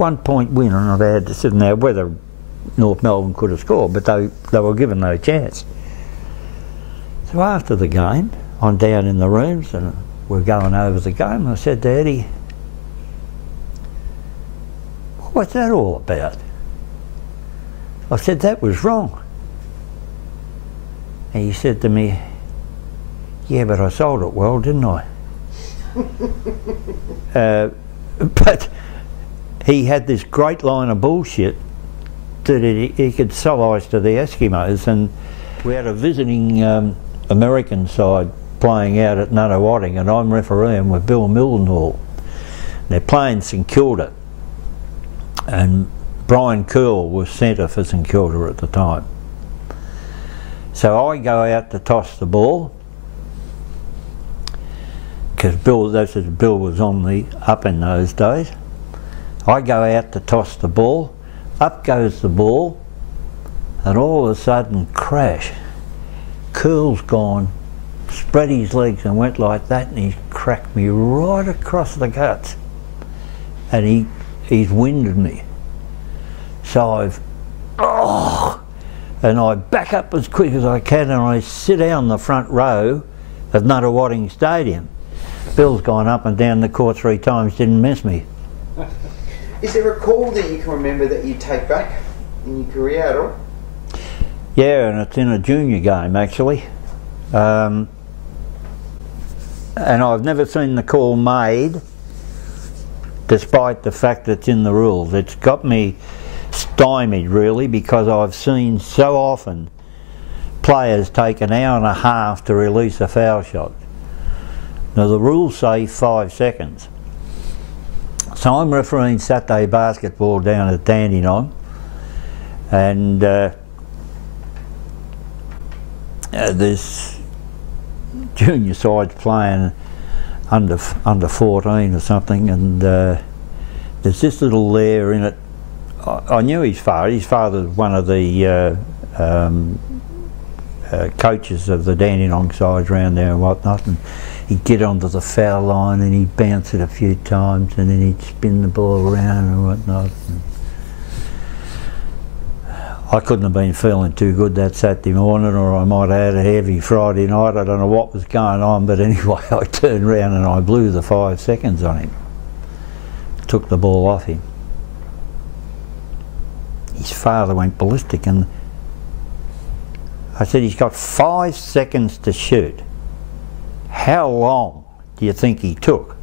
1-point win, and they had to sit in there whether North Melbourne could have scored, but they were given no chance. So after the game, I'm down in the rooms and we're going over the game. I said to Eddie, "What's that all about?" I said, "That was wrong." And he said to me, "Yeah, but I sold it well, didn't I?" But he had this great line of bullshit that he could sell ice to the Eskimos, and we had a visiting American side playing out at Nunawading, and I'm refereeing with Bill Mildenhall. They're playing St Kilda, and Brian Curl was centre for St Kilda at the time. So I go out to toss the ball, because Bill was on the up in those days. I go out to toss the ball, up goes the ball, and all of a sudden, crash. Curl's gone, spread his legs and went like that, and he cracked me right across the guts. And he's winded me. So and I back up as quick as I can, and I sit down the front row of Nunawading Stadium. Bill's gone up and down the court 3 times, didn't miss me. Is there a call that you can remember that you take back in your career at all? Yeah, and it's in a junior game actually. And I've never seen the call made, despite the fact that it's in the rules. It's got me stymied really, because I've seen so often players take an hour and a half to release a foul shot. Now the rules say 5 seconds. So I'm refereeing Saturday basketball down at Dandenong, and this junior side's playing under 14 or something, and there's this little lair in it. I knew his father. His father was one of the coaches of the Dandenong sides around there and whatnot, and he'd get onto the foul line and he'd bounce it a few times, and then he'd spin the ball around and whatnot. And I couldn't have been feeling too good that Saturday morning, or I might have had a heavy Friday night. I don't know what was going on, but anyway, I turned around and I blew the 5 seconds on him. Took the ball off him. His father went ballistic, and I said, "He's got 5 seconds to shoot. How long do you think he took?"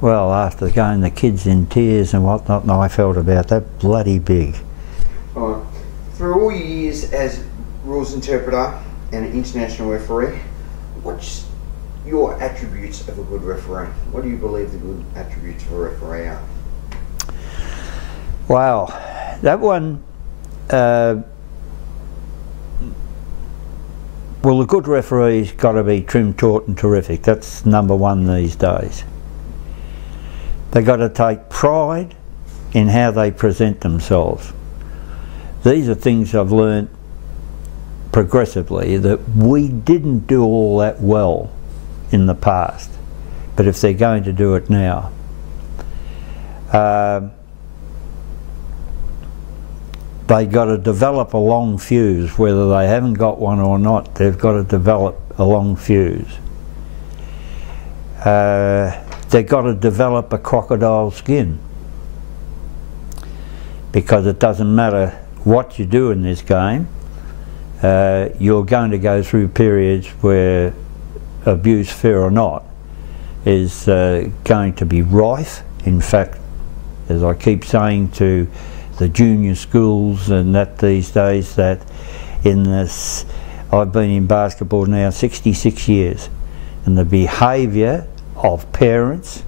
Well, after the game, the kid's in tears and whatnot, and I felt about that bloody big. Through all your years as rules interpreter and an international referee, what's your attributes of a good referee? What do you believe the good attributes of a referee are? Wow, that one, well, a good referee's got to be trim, taut and terrific. That's number one these days. They've got to take pride in how they present themselves. These are things I've learned progressively that we didn't do all that well in the past, but if they're going to do it now, they got to develop a long fuse, whether they haven't got one or not. They've got to develop a long fuse. They've got to develop a crocodile skin, because it doesn't matter what you do in this game, you're going to go through periods where abuse, fair or not, is going to be rife. In fact, as I keep saying to the junior schools and that these days, that in this, I've been in basketball now 66 years, and the behaviour of parents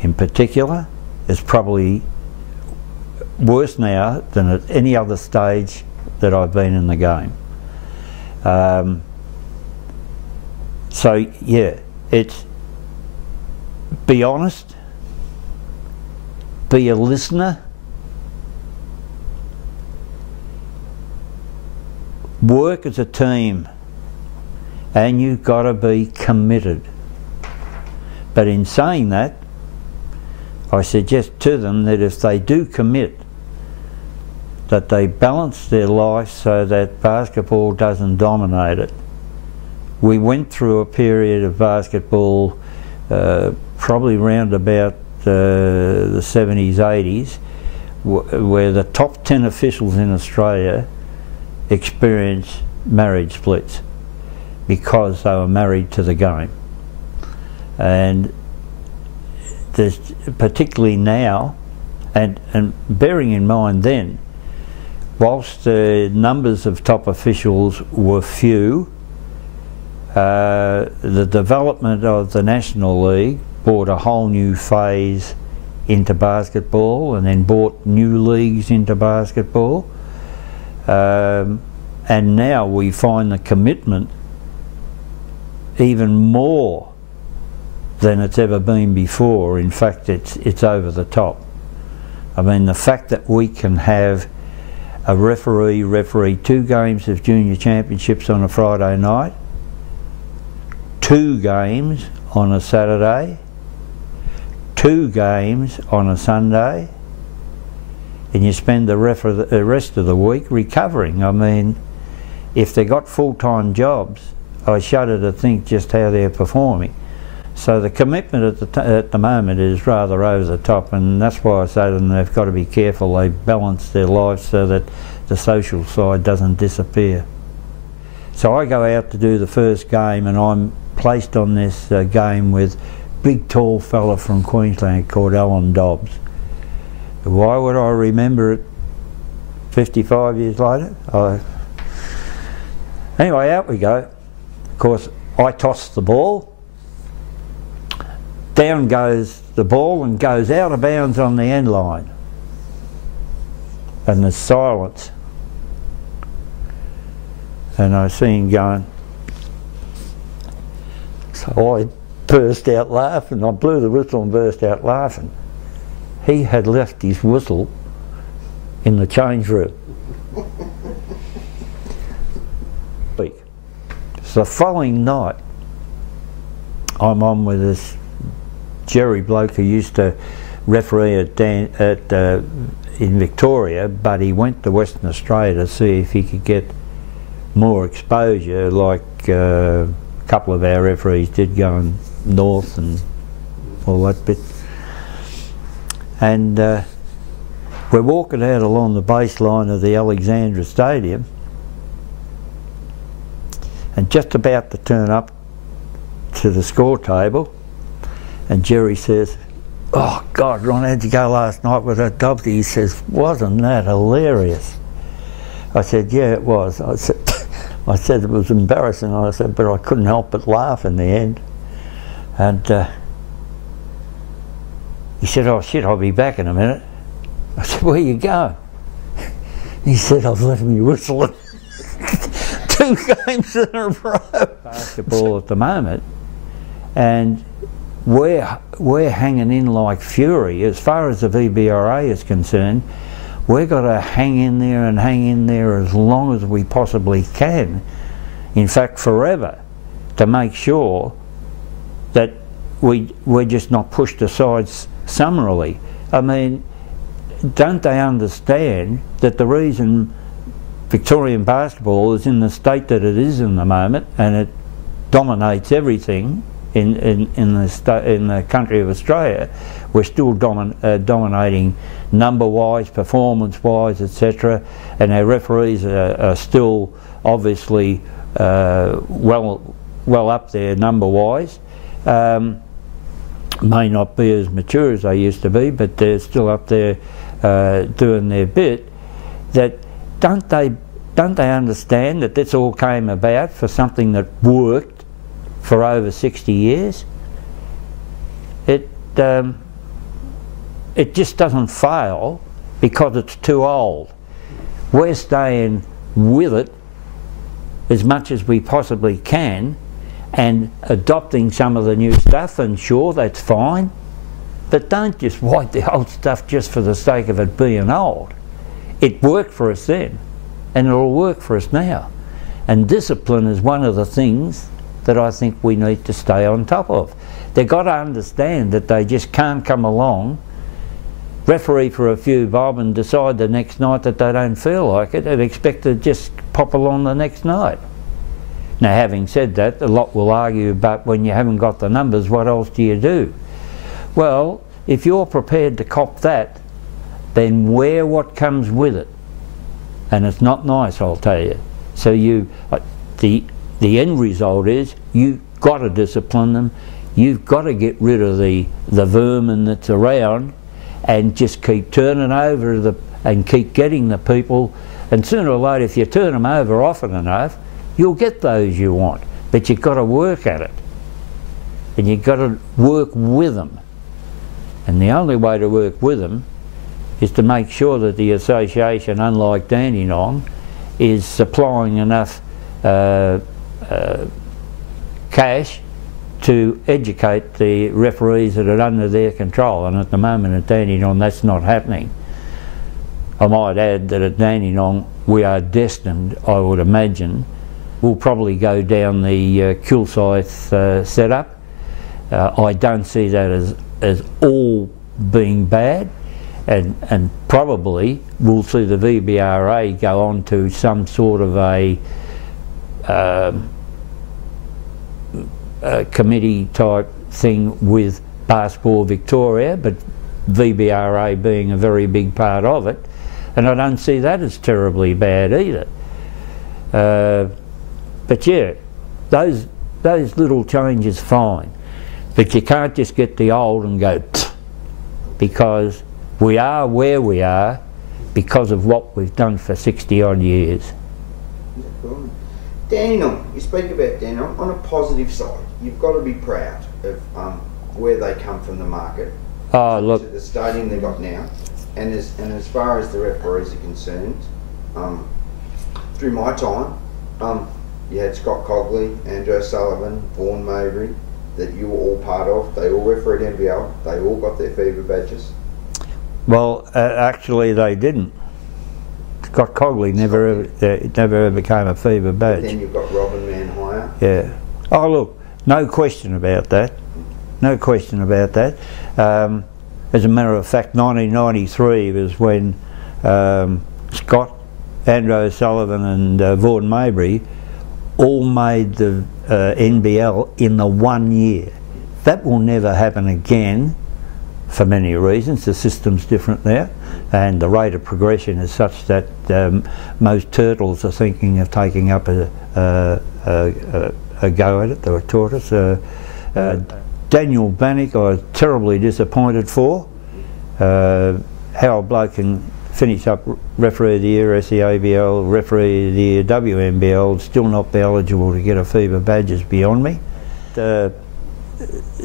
in particular is probably worse now than at any other stage that I've been in the game. So yeah, it's be honest, be a listener, work as a team, and you've got to be committed. But in saying that, I suggest to them that if they do commit, that they balance their life so that basketball doesn't dominate it. We went through a period of basketball probably around about the 70s, 80s, where the top 10 officials in Australia experienced marriage splits because they were married to the game. And there's, particularly now, and bearing in mind then, whilst the numbers of top officials were few, the development of the National League brought a whole new phase into basketball, and then brought new leagues into basketball. And now we find the commitment even more than it's ever been before. In fact, it's over the top. I mean, the fact that we can have a referee 2 games of junior championships on a Friday night, 2 games on a Saturday, 2 games on a Sunday, and you spend the rest of the week recovering. I mean, if they got full-time jobs, I shudder to think just how they're performing. So the commitment at the moment is rather over the top, and that's why I say to them they've got to be careful they balance their lives so that the social side doesn't disappear. So I go out to do the first game, and I'm placed on this game with big tall fella from Queensland called Alan Dobbs. Why would I remember it 55 years later? Anyway, out we go. Of course, I toss the ball. Down goes the ball and goes out of bounds on the end line. And there's silence. And I see him going. So I burst out laughing. I blew the whistle and burst out laughing. He had left his whistle in the change room. So the following night, I'm on with this Jerry bloke who used to referee in Victoria, but he went to Western Australia to see if he could get more exposure, like a couple of our referees did going north and all that bit. And we're walking out along the baseline of the Alexandra Stadium, and just about to turn up to the score table, and Jerry says, "Oh God, Ron, how'd you go last night with that Dobbs?" He says, "Wasn't that hilarious?" I said, "Yeah, it was." I said it was embarrassing. I said, but I couldn't help but laugh in the end. And he said, "Oh shit, I'll be back in a minute." I said, "Where you go?" He said, "I've left me whistling." 2 games in a row. Basketball at the moment, and we're hanging in like fury. As far as the VBRA is concerned, we've got to hang in there and hang in there as long as we possibly can, in fact forever, to make sure that we're just not pushed aside summarily. I mean, don't they understand that the reason Victorian basketball is in the state that it is in the moment, and it dominates everything in the country of Australia, we're still dominating number-wise, performance-wise, etc., and our referees are still obviously well up there number-wise. May not be as mature as they used to be, but they're still up there doing their bit. That don't they understand that this all came about for something that worked for over 60 years? It just doesn't fail because it's too old. We're staying with it as much as we possibly can and adopting some of the new stuff, and sure, that's fine, but don't just wipe the old stuff just for the sake of it being old. It worked for us then, and it'll work for us now. And discipline is one of the things that I think we need to stay on top of. They've got to understand that they just can't come along referee for a few bob and decide the next night that they don't feel like it and expect to just pop along the next night. Now, having said that, a lot will argue about when you haven't got the numbers, what else do you do? Well, if you're prepared to cop that, then wear what comes with it. And it's not nice, I'll tell you. So the end result is you've got to discipline them, you've got to get rid of the vermin that's around and just keep turning over and keep getting the people, and sooner or later, if you turn them over often enough, you'll get those you want. But you've got to work at it. And you've got to work with them. And the only way to work with them is to make sure that the association, unlike Dandenong, is supplying enough cash to educate the referees that are under their control. And at the moment at Dandenong, that's not happening. I might add that at Dandenong we are destined, I would imagine, we'll probably go down the Kilsyth setup. I don't see that as all being bad, and probably we'll see the VBRA go on to some sort of a committee type thing with Basketball Victoria, but VBRA being a very big part of it, and I don't see that as terribly bad either. But yeah, those little changes fine, but you can't just get the old and go because we are where we are because of what we've done for 60 odd years. Dandenong, you speak about Dandenong on a positive side. You've got to be proud of where they come from, the market, look, to the stadium they've got now, and as far as the referees are concerned, through my time, you had Scott Cogley, Andrew Sullivan, Vaughan Mabry, that you were all part of. They all refereed NBL. They all got their fever badges. Well, actually they didn't. Scott Cogley never ever became a fever badge. But then you've got Robin Manhire. Yeah. Oh look, no question about that. No question about that. As a matter of fact, 1993 was when Scott, Andrew O'Sullivan and Vaughan Mabry all made the NBL in the 1 year. That will never happen again for many reasons. The system's different now and the rate of progression is such that most turtles are thinking of taking up a go at it, the tortoise. Daniel Bannock I was terribly disappointed for. How a bloke can finish up referee of the year SEABL, referee of the year WNBL, still not be eligible to get a fever badge is beyond me.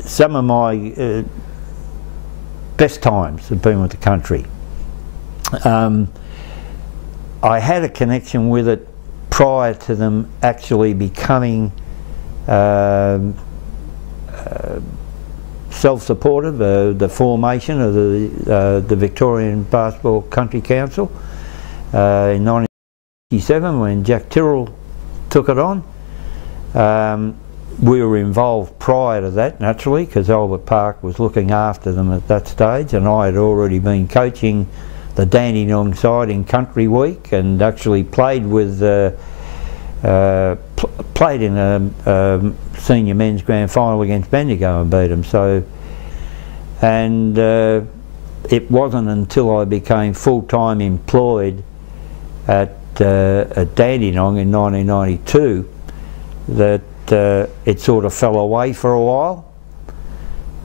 Some of my best times have been with the country. I had a connection with it prior to them actually becoming self-supportive, the formation of the Victorian Basketball Country Council in 1967 when Jack Tyrrell took it on. We were involved prior to that, naturally, because Albert Park was looking after them at that stage, and I had already been coaching the Dandenong side in Country Week and actually played with played in a senior men's grand final against Bendigo and beat them. So, and it wasn't until I became full-time employed at Dandenong in 1992 that it sort of fell away for a while.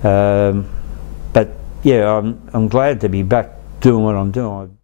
But yeah, I'm glad to be back doing what I'm doing.